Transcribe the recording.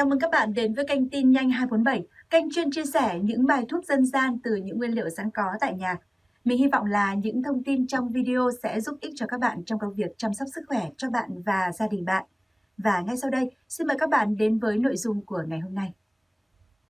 Chào mừng các bạn đến với kênh Tin Nhanh 247, kênh chuyên chia sẻ những bài thuốc dân gian từ những nguyên liệu sẵn có tại nhà. Mình hy vọng là những thông tin trong video sẽ giúp ích cho các bạn trong công việc chăm sóc sức khỏe cho bạn và gia đình bạn. Và ngay sau đây, xin mời các bạn đến với nội dung của ngày hôm nay.